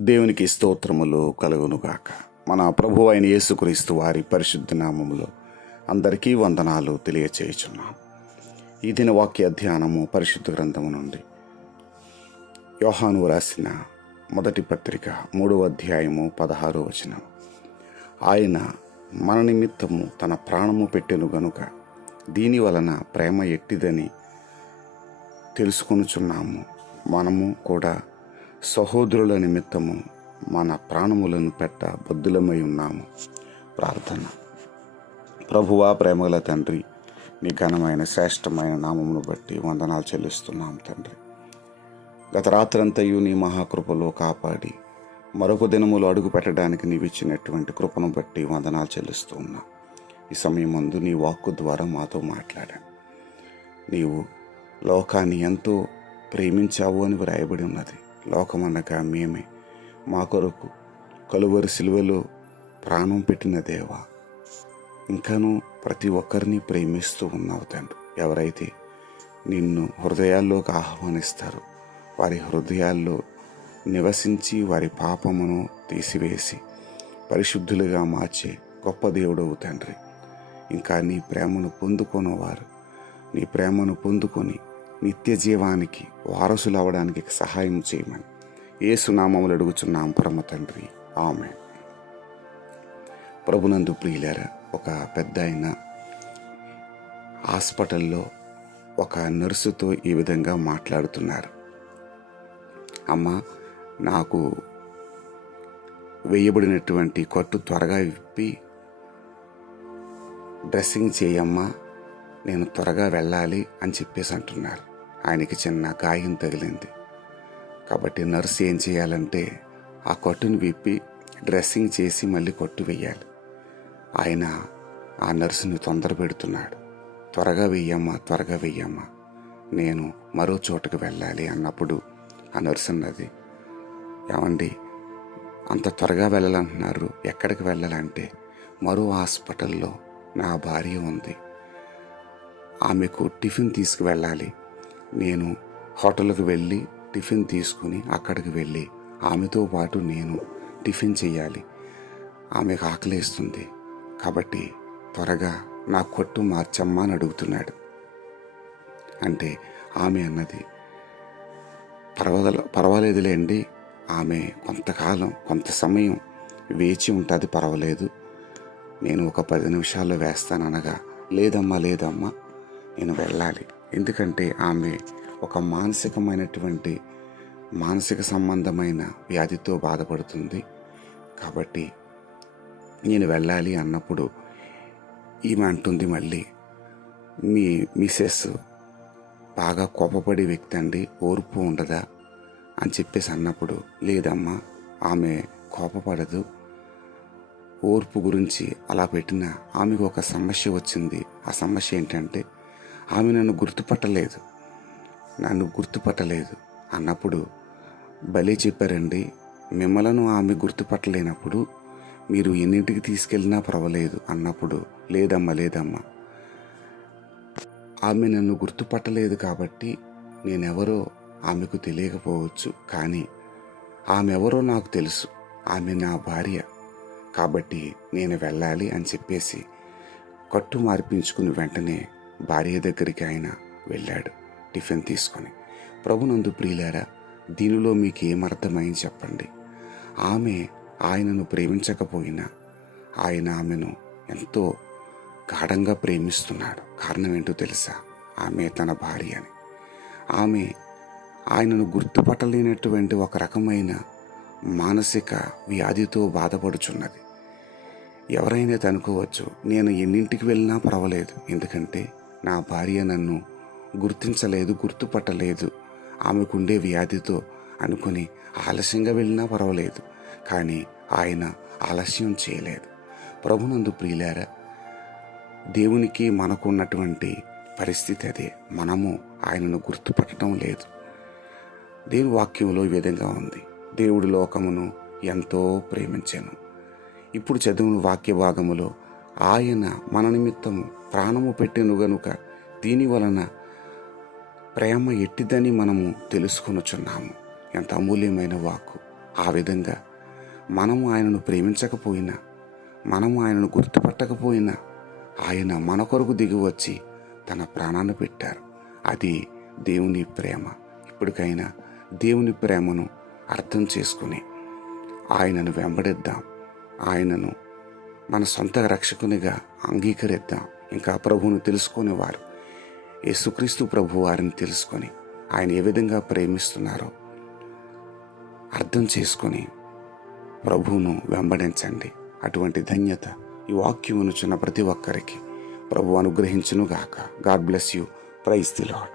దేవునికి స్తోత్రములు కలుగునుగాక మన ప్రభు అయిన యేసుక్రీస్తు వారి పరిశుద్ధ నామములో అందరికీ వందనాలు తెలియచేయుచున్నాం. ఈ దిన వాక్య ధ్యానము పరిశుద్ధ గ్రంథము నుండి యోహాను రాసిన మొదటి పత్రిక మూడవ అధ్యాయము పదహారు వచనం. ఆయన మన నిమిత్తము తన ప్రాణము పెట్టెను గనుక దీని వలన ప్రేమ ఎట్టిదని తెలుసుకొనుచున్నాము. మనము కూడా సహోదరుల నిమిత్తము మన ప్రాణములను పెట్ట బద్దులమై ఉన్నాము. ప్రార్థన. ప్రభువా ప్రేమగల తండ్రి నీ ఘనమైన శ్రేష్టమైన నామమును బట్టి వందనాలు చెల్లిస్తున్నాం తండ్రి. గత రాత్రంతయు నీ మహాకృపలో కాపాడి మరొక దినములు అడుగు పెట్టడానికి నీవు ఇచ్చినటువంటి కృపను బట్టి వందనాలు చెల్లిస్తూ ఉన్నా. ఈ సమయం ముందు నీ వాక్కు ద్వారా మాతో మాట్లాడాను నీవు లోకాన్ని ఎంతో ప్రేమించావు అని వ్రాయబడి ఉన్నది. లోకమనగా మేమే. మా కొరకు కలువరి సిలువలో ప్రాణం పెట్టిన దేవా ఇంకాను ప్రతి ఒక్కరిని ప్రేమిస్తూ ఉన్నావు తండ్రి. ఎవరైతే నిన్ను హృదయాల్లోకి ఆహ్వానిస్తారు వారి హృదయాల్లో నివసించి వారి పాపమును తీసివేసి పరిశుద్ధులుగా మార్చే గొప్ప దేవుడవు తండ్రి. ఇంకా నీ ప్రేమను పొందుకొనవారు. నీ ప్రేమను పొందుకొని నిత్య జీవానికి వారసులు అవడానికి సహాయం చేయమని ఏసునామములు అడుగుచున్నాం పరమ తండ్రి. ఆమె ప్రభునందు ప్రియులారా ఒక పెద్ద ఆయన హాస్పిటల్లో ఒక నర్సుతో ఈ విధంగా మాట్లాడుతున్నారు. అమ్మ నాకు వేయబడినటువంటి కట్టు త్వరగా విప్పి డ్రెస్సింగ్ చేయమ్మా నేను త్వరగా వెళ్ళాలి అని చెప్పేసి అంటున్నారు. ఆయనకి చిన్న గాయం తగిలింది. కాబట్టి నర్సు ఏం చేయాలంటే ఆ కట్టును విప్పి డ్రెస్సింగ్ చేసి మళ్ళీ కొట్టు వేయాలి ఆయన ఆ నర్సుని తొందర పెడుతున్నాడు. త్వరగా వెయ్యమ్మా త్వరగా వెయ్యమ్మా. నేను మరో చోటుకు వెళ్ళాలి అన్నప్పుడు ఆ నర్సు అన్నది ఏమండి అంత త్వరగా వెళ్ళాలంటున్నారు. ఎక్కడికి వెళ్ళాలంటే మరో హాస్పిటల్లో నా భార్య ఉంది. ఆమెకు టిఫిన్ తీసుకువెళ్ళాలి. నేను హోటల్కి వెళ్ళి టిఫిన్ తీసుకుని అక్కడికి వెళ్ళి ఆమెతో పాటు నేను టిఫిన్ చేయాలి. ఆమెకు ఆకలేస్తుంది కాబట్టి త్వరగా నా కొట్టు మార్చమ్మా అని అడుగుతున్నాడు. అంటే ఆమె అన్నది పర్వాల పర్వాలేదులేండి ఆమె కొంతకాలం కొంత సమయం వేచి ఉంటుంది పర్వాలేదు. నేను ఒక పది నిమిషాల్లో వేస్తాననగా లేదమ్మా లేదమ్మా నేను వెళ్ళాలి. ఎందుకంటే ఆమె ఒక మానసికమైనటువంటి మానసిక సంబంధమైన వ్యాధితో బాధపడుతుంది. కాబట్టి నేను వెళ్ళాలి అన్నప్పుడు ఈమె అంటుంది మళ్ళీ మీ మిసెస్ బాగా కోపపడే వ్యక్తి అండి ఓర్పు ఉండదా? అని చెప్పేసి అన్నప్పుడు లేదమ్మా ఆమె కోపపడదు. ఓర్పు గురించి అలా పెట్టిన ఆమెకు ఒక సమస్య వచ్చింది. ఆ సమస్య ఏంటంటే ఆమె నన్ను గుర్తుపట్టలేదు. నన్ను గుర్తుపట్టలేదు. అన్నప్పుడు భలే చెప్పారండి మిమ్మలను ఆమె గుర్తుపట్టలేనప్పుడు మీరు ఎన్నింటికి తీసుకెళ్ళినా పర్వాలేదు అన్నప్పుడు లేదమ్మా లేదమ్మా. ఆమె నన్ను గుర్తుపట్టలేదు కాబట్టి నేనెవరో ఆమెకు తెలియకపోవచ్చు కానీ ఆమె ఎవరో నాకు తెలుసు. ఆమె నా భార్య. కాబట్టి నేను వెళ్ళాలి అని చెప్పేసి కట్టు మార్పించుకుని వెంటనే భార్య దగ్గరికి ఆయన వెళ్ళాడు టిఫిన్ తీసుకొని. ప్రభునందు ప్రియులారా దీనిలో మీకు ఏమర్థమైంది చెప్పండి. ఆమె ఆయనను ప్రేమించకపోయినా ఆయన ఆమెను ఎంతో గాఢంగా ప్రేమిస్తున్నాడు. కారణం ఏంటో తెలుసా? ఆమె తన భార్య అని ఆమె ఆయనను గుర్తుపట్టలేనటువంటి ఒక రకమైన మానసిక వ్యాధితో బాధపడుచున్నది. ఎవరైనా అనుకోవచ్చు నేను ఎన్నింటికి వెళ్ళినా పర్వాలేదు. ఎందుకంటే నా భార్య నన్ను గుర్తించలేదు గుర్తుపట్టలేదు. ఆమెకుండే వ్యాధితో అనుకుని ఆలస్యంగా వెళ్ళినా పర్వాలేదు. కానీ ఆయన ఆలస్యం చేయలేదు. ప్రభునందు ప్రియులారా దేవునికి మనకు ఉన్నటువంటి పరిస్థితి అదే. మనము ఆయనను గుర్తుపట్టడం లేదు. దేవుని వాక్యంలో ఈ విధంగా ఉంది. దేవుడి లోకమును ఎంతో ప్రేమించాను. ఇప్పుడు చదివిన వాక్య భాగములో ఆయన మన నిమిత్తము ప్రాణము పెట్టెను గనుక దీని వలన ప్రేమ ఎట్టిదని మనము తెలుసుకొనుచున్నాము. ఎంత అమూల్యమైన వాక్కు. ఆ విధంగా మనము ఆయనను ప్రేమించకపోయినా మనము ఆయనను గుర్తుపట్టకపోయినా ఆయన మన కొరకు దిగి వచ్చి తన ప్రాణాన్ని పెట్టారు. అది దేవుని ప్రేమ. ఇప్పటికైనా దేవుని ప్రేమను అర్థం చేసుకుని ఆయనను వెంబడిద్దాం. ఆయనను మన సొంత రక్షకునిగా అంగీకరిద్దాం. ఇంకా ప్రభువును తెలుసుకునేవారు. యేసుక్రీస్తు ప్రభు వారిని తెలుసుకొని ఆయన ఏ విధంగా ప్రేమిస్తున్నారో అర్థం చేసుకొని ప్రభువును వెంబడించండి. అటువంటి ధన్యత ఈ వాక్యమును చిన్న ప్రతి ఒక్కరికి ప్రభు అనుగ్రహించునుగాక. God bless you. Praise the Lord